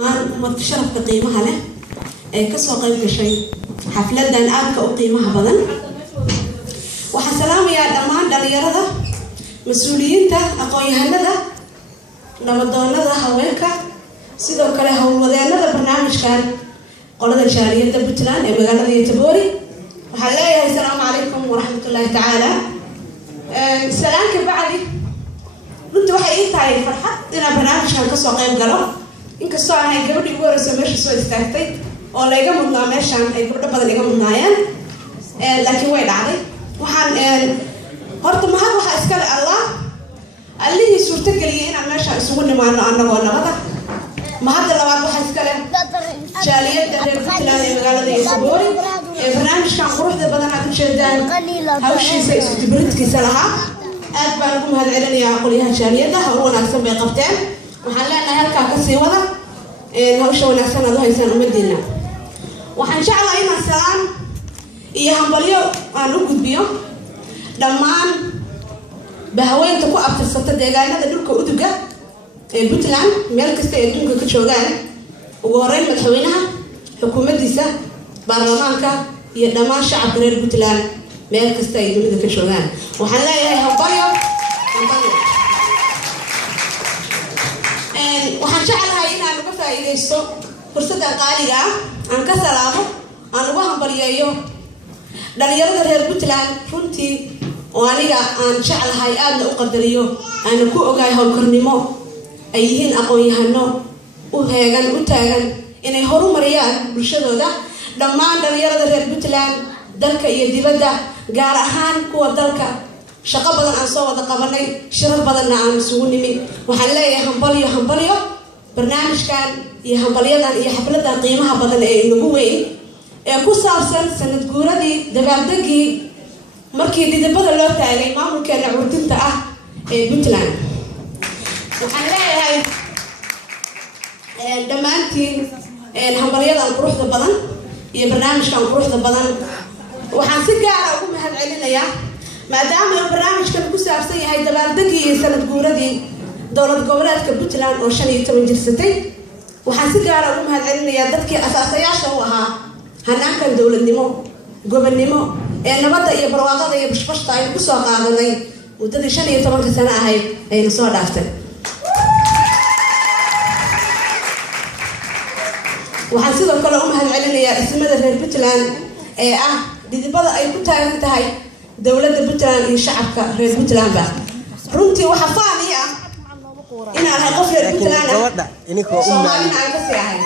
مرت شرف قيمها له كسو قيم كشيء حفلة دان آبك وقيمها بدن وحسلام يا دمان دليرة مسؤولين تا أقوي هندا نبضنا ذا هواك سيدو كله هو ذا برنامج كان قلنا الشهرية تبتلان بقلنا ذي تبوري وحلايا السلام عليكم ورحمة الله تعالى سلام كبعدي runtii waxay ii tahay farxad inaan barnaamijkan ka soo qayb galo inkastoo aan gabadhii ugu horreysay meesha soo istaagtay oo la iga mudnaa meeshan ay gabdho badan iga mudnaayeen laakiin way dhacday waxaan horta mahad waxa iska leh allah allihii suurto geliyay inaan meesha isugu nimaano annagoo nabada mahadda labaad waxa iska leh jaaliyadda reer Puntland ee magaalada Youtubori barnaamijkan quruxda badan aad u jeedaan hawshiisa isu dibridkiisa lahaa aad baan ugu mahad celinayaa qoliyaha jaaliyadda oo wanaagsan bay qabteen waxaan leenahay halkaa ka sii wada hawsha wanaagsan aad u haysaan umadiina waxaan jeclahay inaan salaan iyo hambalyo aan u gudbiyo dhammaan bahaweynta ku abtirsata deegaanada dhulka uduga ee Puntland meel kasta ee adduunka ka joogaan ugu horreyn madaxweynaha xukuumaddiisa baarlamaanka iyo dhammaan shacabka reer Puntland meel kasta ay dunida ka joogaan waxaan leeyahay hambalyo waxaan jeclahay inaan uga faa'iideysto fursadda qaaliga ah aan ka salaamo aan uga hambalyeeyo dhalinyarada reer Puntland runtii oo aniga aan jeclahay aadna u qadariyo aan ku ogahay hawlkarnimo ay yihiin aqoon-yahano u heegan u taagan inay horumariyaan bulshadooda dhammaan dhalinyarada reer Puntland dalka iyo dibadda gaar ahaan kuwa dalka shaqo badan aan soo wada qabanay shirar badanna aan isugu nimid waxaan leeyahay hambalyo barnaamijkan iyo hambalyadan iyo xafladan qiimaha badan ee inagu weyn ee ku saabsan sanad guuradii dabaaldegii markii didibada loo taagay maamulkeena curdinta ah ee Puntland waxaan leeyahay dhammaantiin hambalyadan quruxda badan iyo barnaamijkan quruxda badan waxaan si gaar ah ugu mahad celinayaa maadaama barnaamijkan ku saabsan yahay dabaaldegii iyo sanad guuradii dowlad goboleedka Puntland oo 15 jirsatay waxaan si gaar ah ugu mahad celinayaa dadkii asaasayaasha u ahaa hanaankan dowladnimo gobonnimo ee nabadda iyo barwaaqada iyo bashbashta ay ku soo qaadanay muddadii 15 sano ahayd ayna soo dhaaftay waxaan sidoo kale u mahad celinayaa ismada reer Puntland ee ah didibada ay ku taagan tahay dawladda Puntland iyo shacabka reer Puntland ba runtii waxa faani ah inaan hay qof reer Puntland gabadha inikoo u maarina ay ka saahay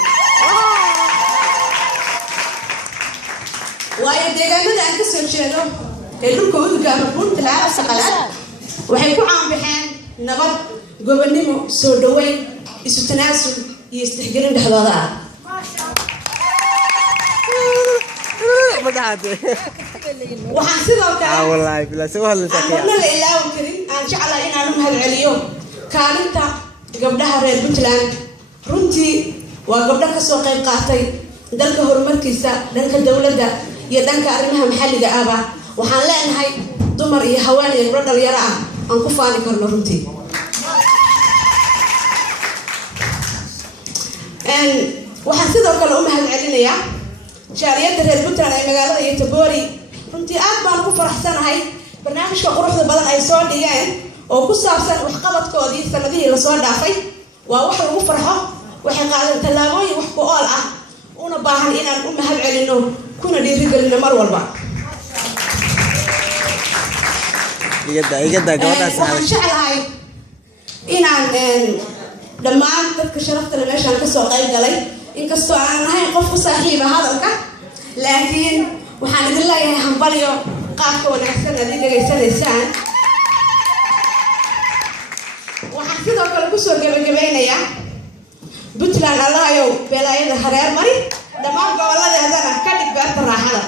waayo deegaanada aan ka soo jeedo ee dhulka uduga ama Puntland asqalaad waxay ku caan baxeen nabad gobonnimo soo dhaweyn isu tanaasul iyo isdhexgalin dhexdooda ah waxaan sidoo kale wallahi bila soo hadlaysaa aan la ilaawi karin aan jeclahay inaan u mahad celiyo kaalinta gabdhaha reer Puntland runtii waa gabdho ka soo qayb qaatay dalka horumarkiisa dhanka dawladda iyo dhanka arrimaha maxalliga ah waxaan leenahay dumar iyo haween iyo gabdho dhalinyaro ah aan ku faani karno runtii waxaan sidoo kale u mahad celinayaa jaaliyadda reer Puntland ee magaalada Youtubori runtii aad baan ku faraxsanahay barnaamijka quruxda badan ay soo dhigeen oo ku saabsan waxqabadkoodii sanadihii la soo dhaafay waa wax lagu farxo waxay qaadeen tallaabooyin wax ku ool ah una baahan inaan u mahad celino kuna dhiirigelino mar walba igada gabadhaas waxaan jeclahay inaan dhammaan dadka sharafta leh meeshaan ka soo qayb galay inkastoo aan ahayn qof u saaxiiba hadalka laakiin waxaan idin leeyahay hambalyo qaabka wanaagsan aad dhegaysanaysaan waxaan sidoo kale ku soo gabagabeynayaa Puntland allahayow beelaayada hareer mari dhammaan goboladeedana ka dhig beerta raaxada